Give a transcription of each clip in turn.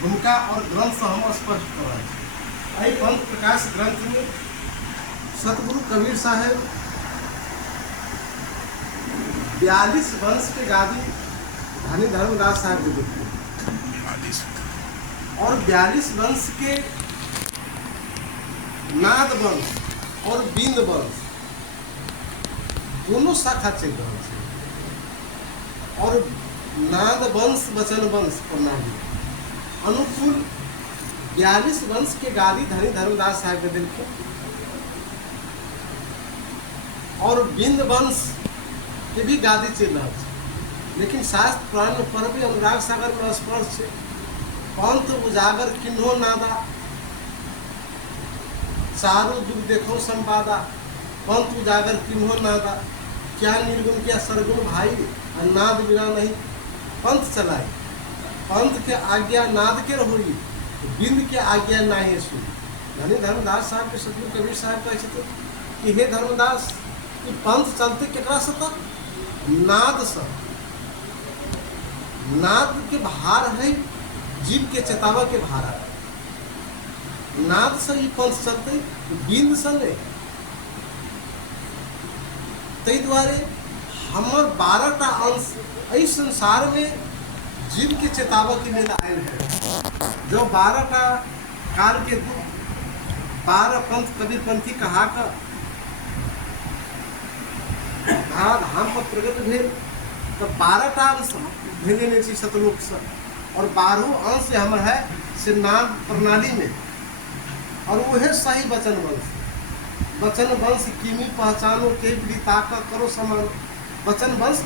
भूमिका और ग्रंथ से हम स्पष्ट कर रहे हैं। पंथ प्रकाश ग्रंथ में सतगुरु कबीर साहब 42 वंश के गादी धनी धर्मदास साहब को देते और 42 वंश के नाद वंश और बिंद वंश दोनों शाखा चल रहा है और नाद वंश वचन वंश प्रणाली अनुकूल 42 वंश के गादी धनी धर्मदास साहब के दिल को और बिंद वंश के भी गादी चल रहा है। लेकिन शास्त्र पुराण पर भी अनुराग सागर में स्पर्श है। पंथ उजागर किन्हो नादा चारों दुख देखो संपादा। पंथ उजागर किन्हो नादा क्या निर्गुण क्या सरगुण भाई नाद बिना नहीं पंथ चलाए। पंथ के आज्ञा नाद के रहोगी बिंद के आज्ञा नाही सुनी। धनी धर्मदास साहब के सतगुरु कबीर साहब कहते थे कि हे धर्मदास कि पंथ चलते केकरा से तक नाद से। नाद के भार है जीव के चेतावा के भार है। नाद से ही पंथ चलते बिंद से नहीं। तई द्वारे हमर 12टा अंश इस संसार में जीव के चेतावा के लिए आयल है। जो 12टा काल के 12 पंथ कबीर पंथी कहा का धाम पर प्रगट भेल तो 12टा अंश भेजे नहीं चाहिए सतलोक से और 12 अंश हमर है से नाम प्रणाली में और वो है सही वचन वंश। वचन वंश किमी पहचानो के ताका करो समान। वचन वंश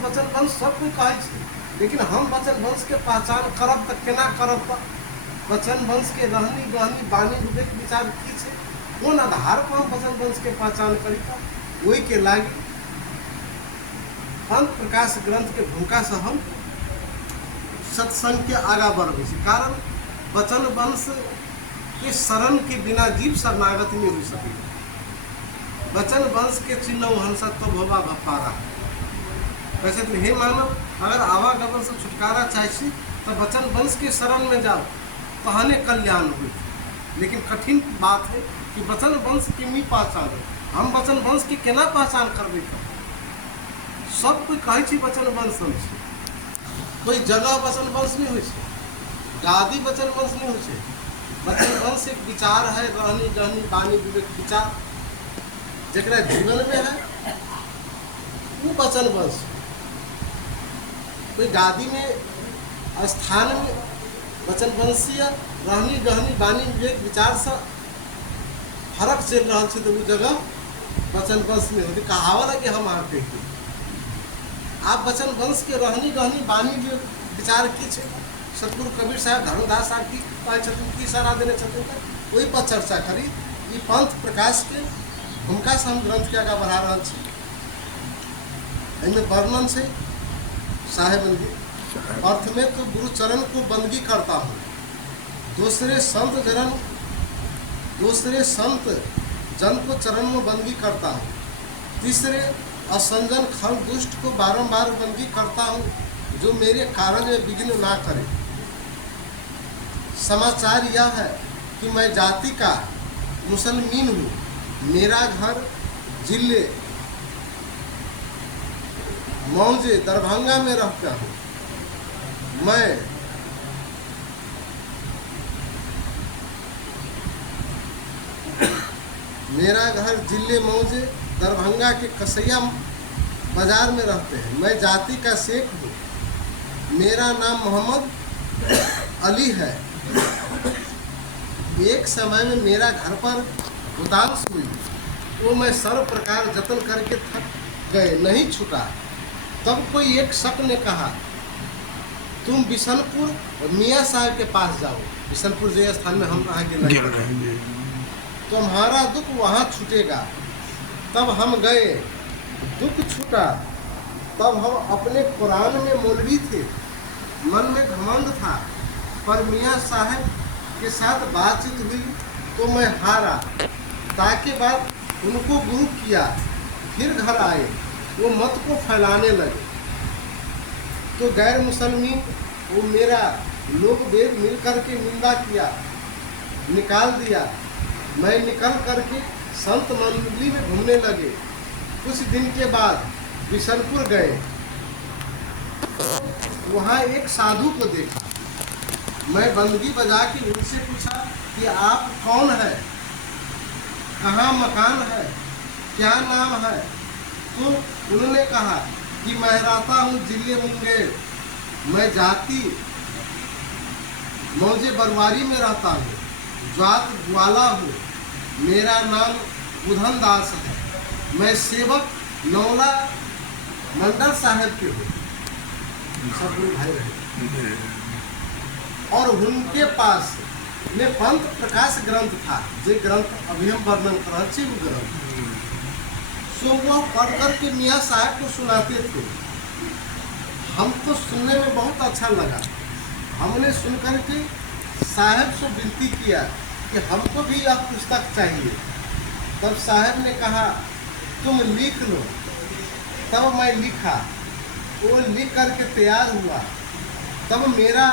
सब कोई कहे लेकिन हम वचन वंश के पहचान करब तक केना करब तक वचन वंश के रहनी गहनी बानी विवेक विचार की छे कौन आधार पर हम वचन वंश के पहचान करी वही के लागी पंथ प्रकाश ग्रंथ के भूमिका से हम सत्संग के आगा बढ़े। कारण वचन वंश के शरण के बिना जीव शरणागत नहीं हो सके। वचन वंश के चिन्ह हंसत्व भोवा भपारा। वैसे तो हे मानव अगर आवागमन से छुटकारा चाहिए तो वचन वंश के शरण में जाओ कहने कल्याण हुई। लेकिन कठिन बात है कि वचन वंश की मी पहचान हम वचन वंश की केना पहचान करबे कर। सब कोई कहे वचन वंश कोई जगह वचन वंश नहीं हो गादी वचन वंश नहीं हो। वचन वंश एक विचार है रहनी गहनी बानी विवेक विचार जरा जीवन में है वो वचन वंश। कोई गादी में स्थान में वचन वंशीय रहनी गहनी बानी विवेक विचार से फर्क चल रहा है तो वो जगह वचन वंश में होती कहावत है कि हम आते हैं आप वचन वंश के रहनी गहनी बानी विचार की सतगुरु कबीर साहब धर्मदास साहब की कहे की सलाह देने वही पर चर्चा करी। ये पंथ प्रकाश के भूमिका से हम ग्रंथ के आगे बढ़ा रहा है। वर्णन से साहेबंदी अर्थ में तो गुरु चरण को बंदगी करता हूँ दूसरे संत जन को चरण में बंदगी करता हूँ। तीसरे असंजन खल दुष्ट को बारंबार बंदगी करता हूँ जो मेरे कार्य में विघ्न ना करे। समाचार यह है कि मैं जाति का मुसलमान हूँ। मेरा घर जिले मौजे दरभंगा में रहता हूँ। मेरा घर जिले मौजे दरभंगा के कसैया बाजार में रहते हैं। मैं जाति का शेख हूँ। मेरा नाम मोहम्मद अली है। एक समय में मेरा घर पर हुताश हुई तो मैं सर्व प्रकार जतन करके थक गए नहीं छूटा। तब कोई एक शक ने कहा तुम बिशनपुर और मियाँ साहब के पास जाओ। बिशनपुर जो स्थान में हम रहा के तुम्हारा दुख वहाँ छूटेगा। तब हम गए दुख छूटा। तब हम अपने कुरान में मौलवी थे। मन में घमंड था पर मियाँ साहब के साथ बातचीत हुई तो मैं हारा। ताकि बाद उनको गुरु किया फिर घर आए वो मत को फैलाने लगे तो गैर मुसलमान वो मेरा लोग वेद मिल करके निंदा किया, निकाल दिया। मैं निकल करके संत मंडली में घूमने लगे। कुछ दिन के बाद बिशनपुर गए, वहाँ एक साधु को देखा। मैं बंदगी बजा के उनसे पूछा कि आप कौन है, कहाँ मकान है, क्या नाम है। तो उन्होंने कहा कि मैं रहता हूँ जिले मुंगेर, मैं जाति मौजे बरवारी में रहता हूँ, जात ग्वाला हूँ, मेरा नाम बुधन दास है, मैं सेवक नौला मंडल साहब के हूँ। सब गुरु भाई रहे। और उनके पास में पंथ प्रकाश ग्रंथ था, जो ग्रंथ अभी हम वर्णन कर रहे थे, वो ग्रंथ। सो वह पढ़ कर के मियाँ साहब को सुनाते थे। हमको सुनने में बहुत अच्छा लगा। हमने सुन कर के साहब से विनती किया कि हमको भी यह पुस्तक चाहिए। तब साहब ने कहा तुम लिख लो। तब मैं लिखा, वो लिख करके तैयार हुआ। तब मेरा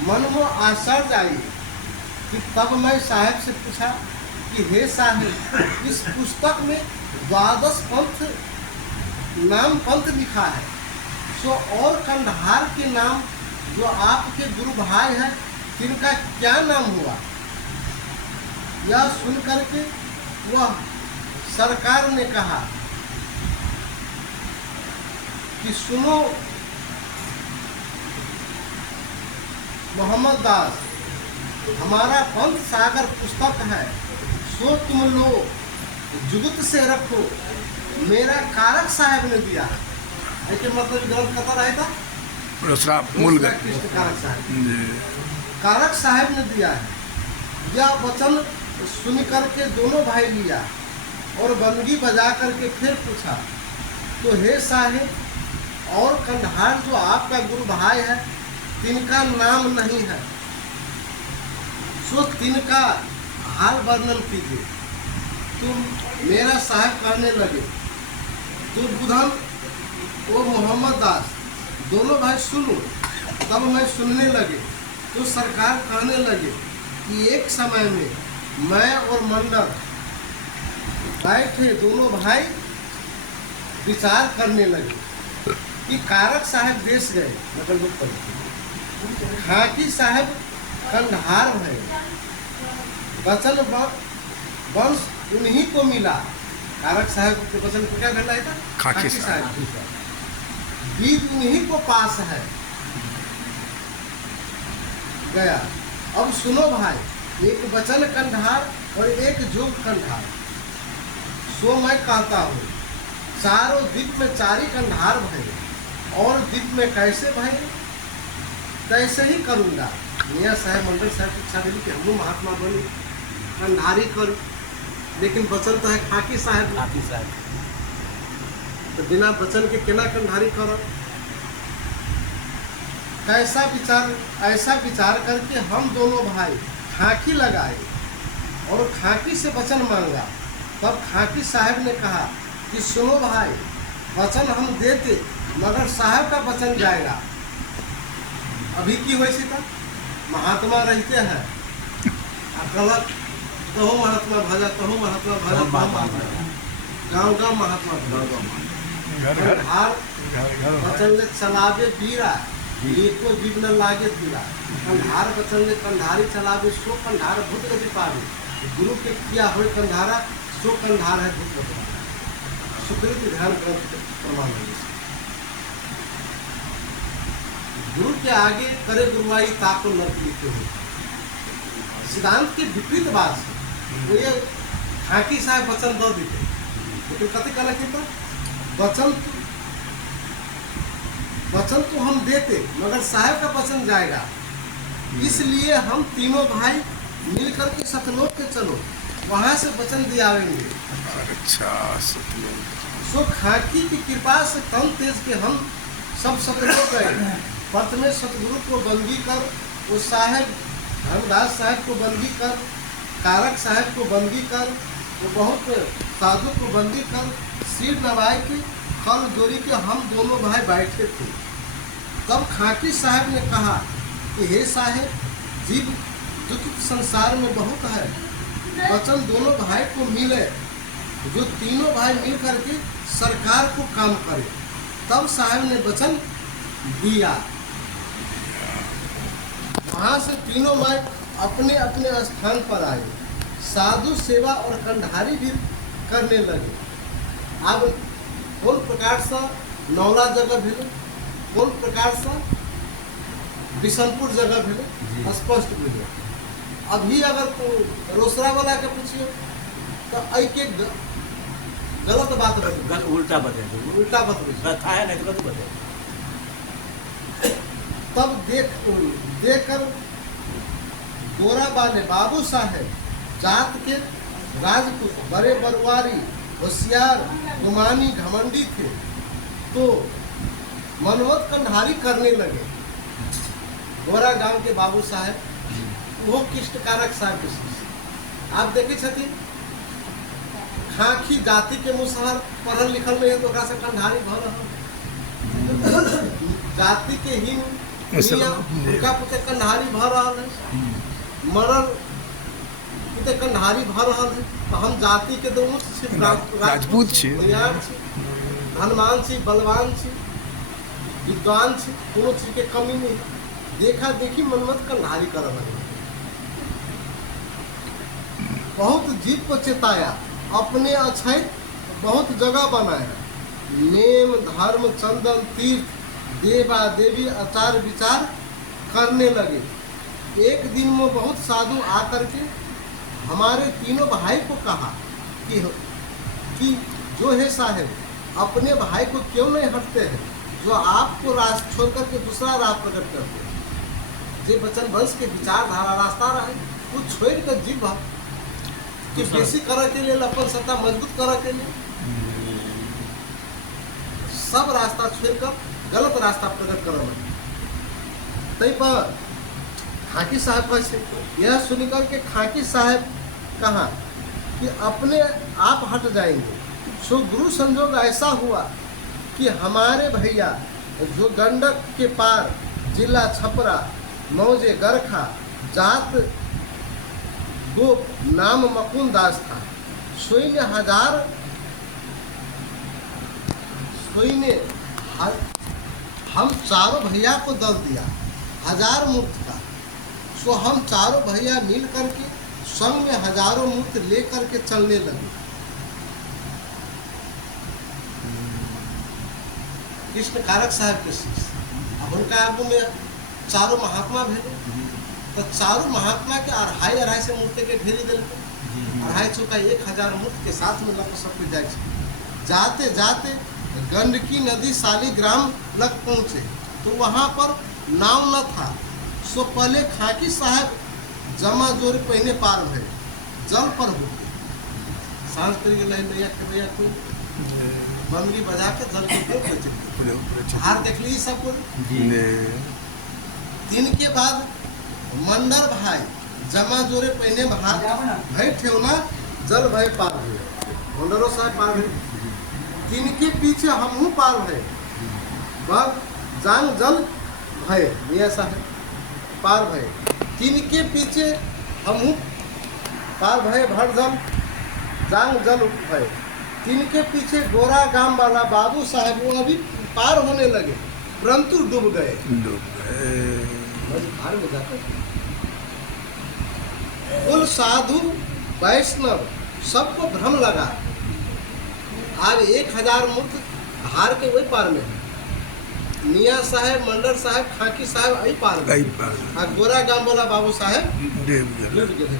मन में आश्चर्य आई कि तब मैं साहब से पूछा कि हे साहब, इस पुस्तक में 12 पंथ नाम पंथ लिखा है, सो और कंधार के नाम जो आपके गुरु भाई हैं तिनका क्या नाम हुआ। यह सुन करके वह सरकार ने कहा कि सुनो मोहम्मद दास, हमारा पंथ सागर पुस्तक है, सो तुम लोग जुगत से रखो। मेरा कारक साहब ने दिया है। ऐसे मतलब ग्रंथ कथा रहा था, कारक साहब ने दिया है। यह वचन सुन करके दोनों भाई लिया और बंगी बजा करके फिर पूछा, तो हे साहिब, और कंधार जो आपका गुरु भाई है तिनका नाम नहीं है, सो तिनका हाल वर्णन कीजिए। तुम मेरा साहब कहने लगे, तो बुधन वो मोहम्मद दास, दोनों भाई सुनो। तब मैं सुनने लगे तो सरकार कहने लगे कि एक समय में मैं और मंडल बैठे, दोनों भाई विचार करने लगे कि कारक साहब देश गए, मतलब खाकी साहब कंधार भय, वचन वंश उन्हीं को मिला। कारक साहब के वचन को क्या कहलाया था, खाकी साहब। बीज उन्हीं को पास है गया। अब सुनो भाई, एक वचन कंधार और एक जोग कंधार। सो मैं कहता हूँ, चारों दिक में चारी कंधार भय, और दिक में कैसे भय, तैसे ही करूँगा। मियाँ साहब मंडल साहब की इच्छा मिली कि हम महात्मा बने, कंधारी करूँ, लेकिन वचन तो है खाकी साहब। तो बिना वचन के केना कंधारी करो। ऐसा विचार करके हम दोनों भाई खाकी लगाए और खाकी से वचन मांगा। तब खाकी साहब ने कहा कि सुनो भाई, वचन हम देते मगर साहब का वचन जाएगा। अभी की वैसे था, महात्मा रहते हैं गलत, तो महात्मा भजा, तो महात्मा भजा, गाँव गाँव महात्मा हार वचन ले चलावे बीरा, एको जीव न लागे पीरा। कंधार वचन ले कंधारी चलावे, सो कंधार भूत गति पावे। गुरु के किया हो कंधारा, सो कंधार है भूत गति। सुकृत ध्यान ग्रंथ प्रमाण। गुरु के आगे करे गुरुआई ताको न लिखे हो। सिद्धांत के विपरीत बात से वो ये खाकी साहब वचन दो देते, लेकिन कथी कहना कि तो वचन तो हम देते मगर साहब का वचन जाएगा। इसलिए हम तीनों भाई मिलकर के सतलोक के चलो, वहां से वचन दियावेंगे। अच्छा, सो खाकी की कृपा से तन तेज के हम सब सतलोक गए। प्रथमे सतगुरु को बंदी कर, वो साहब धर्मदास साहब को बंदी कर, कारक साहब को बंदी कर, वो बहुत साधु को बंदी कर, सिर नवाए के खल जोड़ी के हम दोनों भाई बैठे थे। तब खाकी साहब ने कहा कि हे साहेब, जीव दुख संसार में बहुत है, वचन दोनों भाई को मिले, जो तीनों भाई मिल करके सरकार को काम करे। तब साहब ने वचन दिया। वहां से तीनों भाई अपने अपने स्थान पर आए, साधु सेवा और कंधारी भी करने लगे। अब कौन प्रकार से नौला जगह भेले, कौन प्रकार से बिशनपुर जगह भेले, स्पष्ट भेले। अभी अगर रोसड़ा वाला के पूछिए तो ऐके गलत बात रहे, उल्टा बते, उल्टा बता है नहीं तो बते। तब देखकर गोरा वाले बाबू साहेब जात के राजपूत बड़े बरवारी होशियार गुमानी घमंडी थे, तो मनोवत कंधारी करने लगे। गोरा गांव के बाबू साहेब वो किष्टकारक साहब के शिष्य। आप देखे छथिन खाकी जाति के मुसहर पढ़ल लिखल नहीं है तो से कंधारी भर रहा जाति के ही उनका पुते कंधारी भर रहा है, मरल पुते कंधारी भर रहा है। तो हम जाति के दो राजपूत छी, धनवान छी, बलवान छी, विद्वान छी, कोनो चीज के कमी नहीं। देखा देखी मनमत कंधारी कर रहे, बहुत जीव को चेताया, अपने अछैत बहुत जगह बनाया। नेम धर्म चंदन तीर्थ देवा देवी आचार विचार करने लगे। एक दिन में बहुत साधु आकर के हमारे तीनों भाई को कहा कि जो है साहेब अपने भाई को क्यों नहीं हटते हैं, जो आपको राह छोड़ करके दूसरा राह प्रकट करते हैं। जे बचन वंश के विचारधारा रास्ता रहे वो छोड़ कर जीव कि बेसी करे के लिए अपन सत्ता मजबूत करे के लिए सब रास्ता छोड़कर गलत रास्ता प्रकट कर। तै पर खाकी साहब कैसे यह सुनकर के खाकी साहब कहा कि अपने आप हट जाएंगे। सो गुरु संजोग ऐसा हुआ कि हमारे भैया जो गंडक के पार जिला छपरा मौजे गरखा जात गोप नाम मकुन दास था। सोई ने हम चारों भैया को दल दिया 1000 मूर्त का। सो हम चारों भैया मिल करके संग में हजारों मूर्त लेकर के चलने लगे। कृष्ण कारक साहब के शिष्य अब उनका आगू में चारों महात्मा भेजे, तो चारों महात्मा के 2.5 से मूर्ति के ढेरी दिल 2.5 चौका 1000 मूर्ति के साथ में लग सब कुछ जाए। जाते जाते गंडकी नदी शालीग्राम लग पहुँचे तो वहाँ पर नाव न था। सो पहले खाकी साहब जमा जोर पहने पार भे जल पर हो गए। सांझ कर भैया कोई बंदगी बजा के जल के हार देख ली सब कुछ। दिन के बाद मंडर भाई जमा जोरे पहने भाई ठेवना जल भय पार हुए। मंडरो साहब पार हुए, जिनके पीछे हमहू पार भय बग जान जल भय मियाँ साहब पार भय। जिनके पीछे हमहू पार भय भर जल जांग जल भय। जिनके पीछे गोरा गांव वाला बाबू साहब वो अभी पार होने लगे परंतु डूब गए। कुल साधु वैष्णव सबको भ्रम लगा। आज 1000 मूर्त हार के वही पार में है। मियाँ साहब मंडर साहब खाकी साहब आई पार में, और गोरा गांव वाला बाबू साहब डूब गए।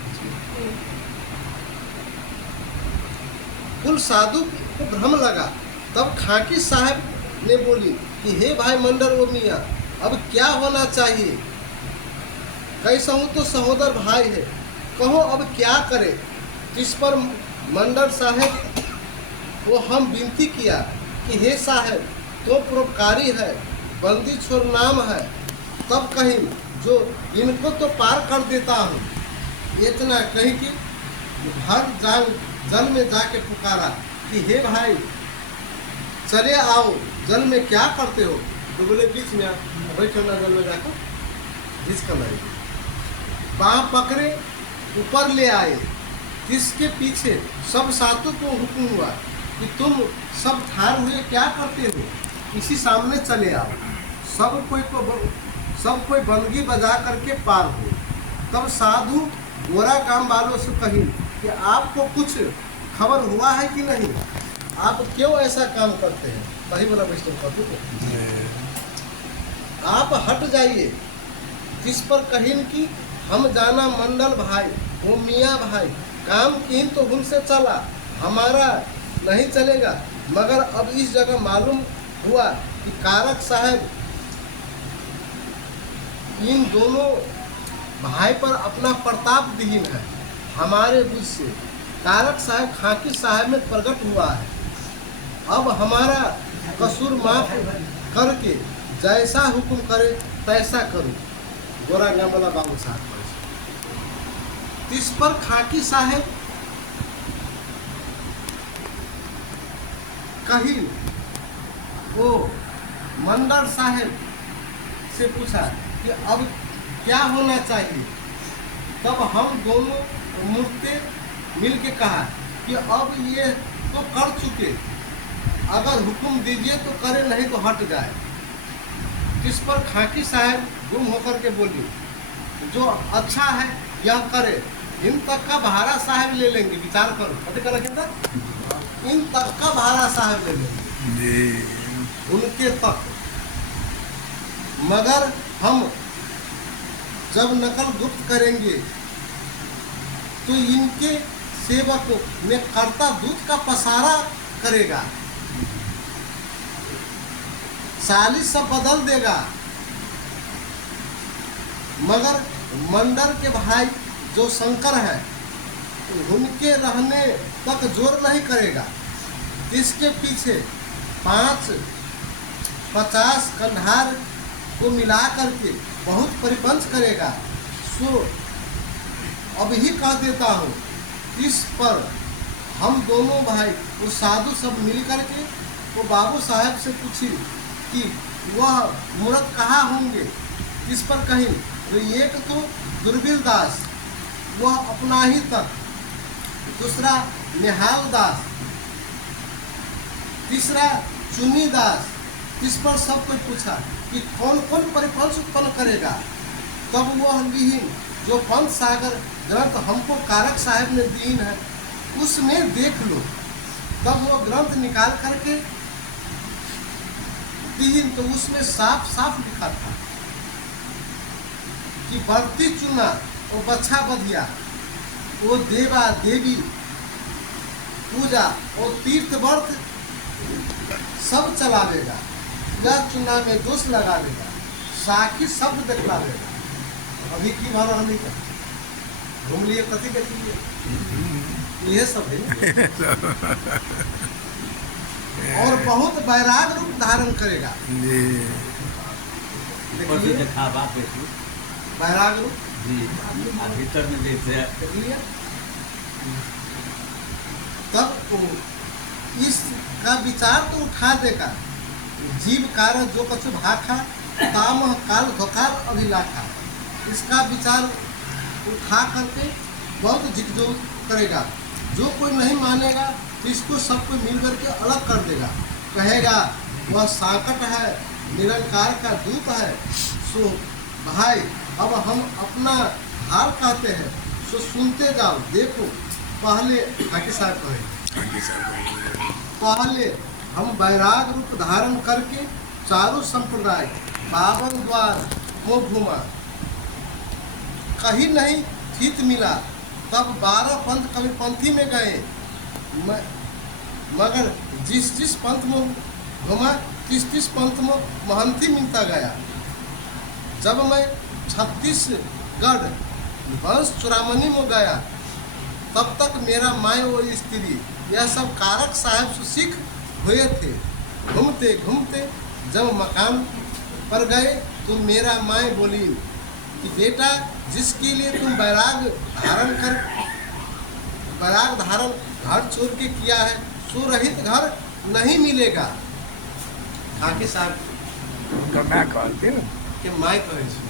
कुल साधु को भ्रम लगा। तब खाकी साहब ने बोली कि हे भाई मंडर वो मियाँ अब क्या होना चाहिए। कैसा हूँ तो सहोदर भाई है, कहो अब क्या करे। जिस पर मंडर साहब को हम विनती किया कि हे साहब तो परोपकारी है, बंदी छोड़ नाम है, तब कहीं जो इनको तो पार कर देता हूँ। इतना कहीं कि हर जल में जाके पुकारा कि हे भाई चले आओ, जल में क्या करते हो। तो बोले बीच में बैठो नजर में जाकर जिसका लगे बाँह पकड़े ऊपर ले आए। इसके पीछे सब सातों को हुक्म हुआ कि तुम सब ठार हुए क्या करते हो, इसी सामने चले आओ। सब कोई बनगी बजा करके पार हो। तब साधु गोरा काम वालों से कही कि आपको कुछ खबर हुआ है कि नहीं, आप क्यों ऐसा काम करते हैं। वही बोला वैष्णव साधु को, आप हट जाइए। जिस पर कहिन कि हम जाना मंडल भाई, वो मियाँ भाई काम की तो उनसे चला, हमारा नहीं चलेगा। मगर अब इस जगह मालूम हुआ कि कारक साहब इन दोनों भाई पर अपना प्रताप दीन है। हमारे बुझ से कारक साहब खाकी साहब में प्रकट हुआ है। अब हमारा कसूर माफ करके जैसा हुक्म करे तैसा करूं। गोरा गामला बाबू साहब इस पर खाकी साहब कही वो मंडल साहब से पूछा कि अब क्या होना चाहिए। तब हम दोनों मूर्ति मिल के कहा कि अब ये तो कर चुके, अगर हुक्म दीजिए तो करे, नहीं तो हट जाए। जिस पर खाकी साहब गुम होकर के बोली, जो अच्छा है यह करे, इन तक का भाड़ा साहब ले लेंगे, विचार करो। पता कर रखे इन तक का भाड़ा साहब ले लेंगे, उनके तक। मगर हम जब नकल गुप्त करेंगे तो इनके सेवक में कर्ता दूध का पसारा करेगा, सालिस सब बदल देगा। मगर मंडल के भाई जो शंकर है उनके रहने तक जोर नहीं करेगा। इसके पीछे 50 कंधार को मिला करके बहुत परिपंच करेगा। सो अभी कह देता हूँ। इस पर हम दोनों भाई वो साधु सब मिल करके वो बाबू साहब से पूछी कि वह मूर्त कहाँ होंगे। इस पर कहीं तो एक तो दुर्बिल दास, वह अपना ही तक, दूसरा निहाल दास, तीसरा चुन्नी दास। इस पर सब कोई पूछा कि कौन कौन परिपंच उत्पन्न करेगा। तब वह विहीन जो पंथ सागर ग्रंथ हमको कारक साहब ने दीन है उसमें देख लो। तब वो ग्रंथ निकाल करके दीन, तो उसमें साफ साफ लिखा था कि बरती चुना और बच्छा बधिया, वो देवा देवी पूजा और तीर्थ व्रत सब चलावेगा, या चुना में दोष लगावेगा, साखी शब्द दिखलावेगा। अभी की भाव रहने का घूम लिए कथी के लिए यह सब है। और बहुत बैराग रूप धारण करेगा। बैराग रूप भीतर में जैसे तब इसका विचार तो उठा देगा। जीव कारण जो कछु भाखा ताम काल धोखार अभिलाखा, इसका विचार उठा करके बहुत जिगजोग करेगा। जो कोई नहीं मानेगा तो इसको सबको मिल करके अलग कर देगा। कहेगा वह सांकट है, निरंकार का दूत है। सो भाई अब हम अपना हाल कहते हैं, सो सुनते जाओ। देखो पहले हाकी साहब कहे, पहले हम बैराग रूप धारण करके चारों संप्रदाय 52 द्वार को घूमा, कहीं नहीं हित मिला। तब 12 पंथ कभी पंथी में गए, मगर जिस पंथ में घूमा तीस पंथ में महंती मिलता गया। जब मैं छत्तीसगढ़ वंश चुरामनी में गया, तब तक मेरा माय और स्त्री यह सब कारक साहब से सीख हुए थे। घूमते घूमते जब मकान पर गए तो मेरा माय बोली कि बेटा, जिसके लिए तुम बैराग धारण घर छोड़ के किया है, सो रहित घर नहीं मिलेगा। खाकी साहब उनका मैं कहती ना कि माय कहे छी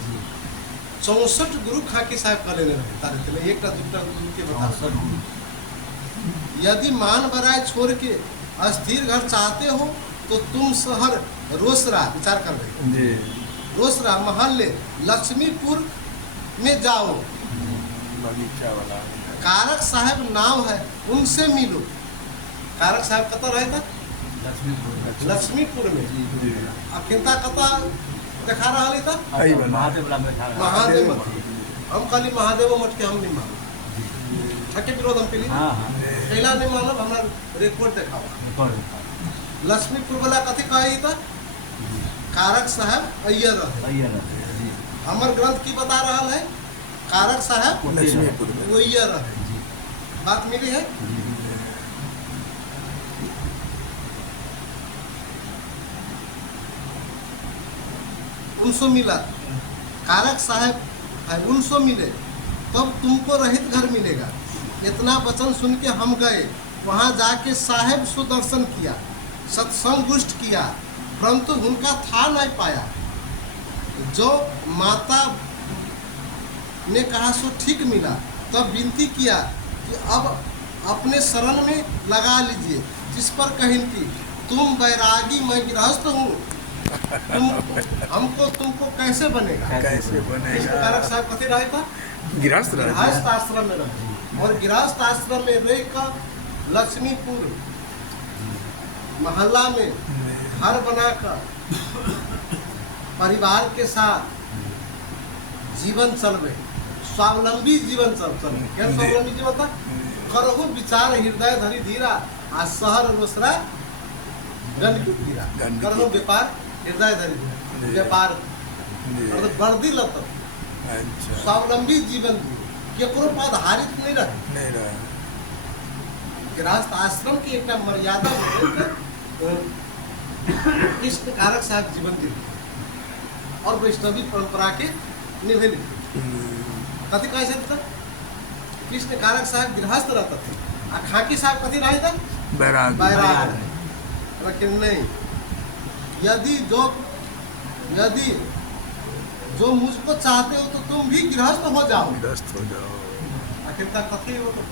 64 गुरु खाकी साहब कह लेने रहे तारे तले एक टा दूटा गुरु के बता 64 गुरु। यदि मान बराए छोड़ के अस्थिर घर चाहते हो तो तुम शहर रोसरा विचार कर रहे जी रोसरा मोहल्ले लक्ष्मीपुर में जाओ, बगीचा वाला कारक साहब नाम है उनसे मिलो। कारक साहब कता रहे था लक्ष्मीपुर। लक्ष्मीपुर में। जी अखिनता कता देखा रहा था आई बना। महादेव वाला में खा रहा है। महादेव मठ। हम खाली महादेव मठ के हम नहीं मानो ठके विरोध हम के लिए हाँ हाँ पहला नहीं मानो हमारा रिकॉर्ड देखाओ। रिकॉर्ड। लक्ष्मीपुर वाला कथी कही था कारक साहब अय्यर रहे। अय्यर है, जी। हमर ग्रंथ की बता रहा है कारक साहब लक्ष्मीपुर में अय्यर रहे। जी बात मिली है। जी। उनसे मिला कारक साहब है उनसे मिले तब तुमको रहित घर मिलेगा। इतना वचन सुन के हम गए, वहाँ जाके साहेब सो दर्शन किया, सत्संगुष्ट किया, परंतु उनका था नहीं पाया। जो माता ने कहा सो ठीक मिला, तब विनती किया कि अब अपने शरण में लगा लीजिए, जिस पर कहीं कि तुम बैरागी मैं गृहस्थ हूँ, तुम हमको तुमको कैसे बनेगा। कैसे बनेगा कारक साहब कथी रहे था गृहस्थ रहे गृहस्थ आश्रम में रहे और गृहस्थ आश्रम में रह कर लक्ष्मीपुर मोहल्ला में घर बनाकर परिवार के साथ जीवन चलवे, स्वावलंबी जीवन चलवे। क्या स्वावलंबी जीवन था करहु विचार हृदय धरी धीरा आ शहर रोसरा गंडकी धीरा गंडकी। करहु व्यापार हृदय धरी धीरा व्यापार जी वर्दी लत अच्छा स्वावलंबी जीवन केकरो पर आधारित नहीं रहे। नहीं रहा गृहस्थ आश्रम की एक मर्यादा कृष्ण कारक साहब जीवन दिए और वैष्णवी परंपरा के निभे कथी कहे था कृष्ण कारक साहब गृहस्थ रहता थे आ खाकी साहब कथी रहे था बैराग बैराग लेकिन नहीं यदि जो मुझको चाहते हो तो तुम भी गृहस्थ हो जाओ। गृहस्थ हो जाओ आखिर तक कथी हो तो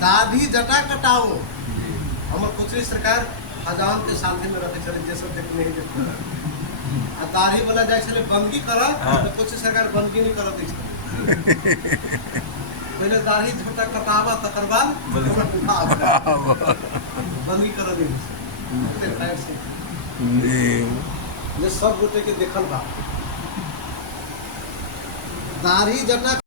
दाढ़ी जटा कटाओ। हमारे कोचरी सरकार हजाम के साथे में रखे चले जैसे देख नहीं देखते आ दाढ़ी वाला जाए चले बंदी करा तो कोचरी सरकार बंदी नहीं करत है। पहले दाढ़ी झटा कटावा तकर बाद बंदी कर दी ये सब गोटे के देखल बा दाढ़ी जटा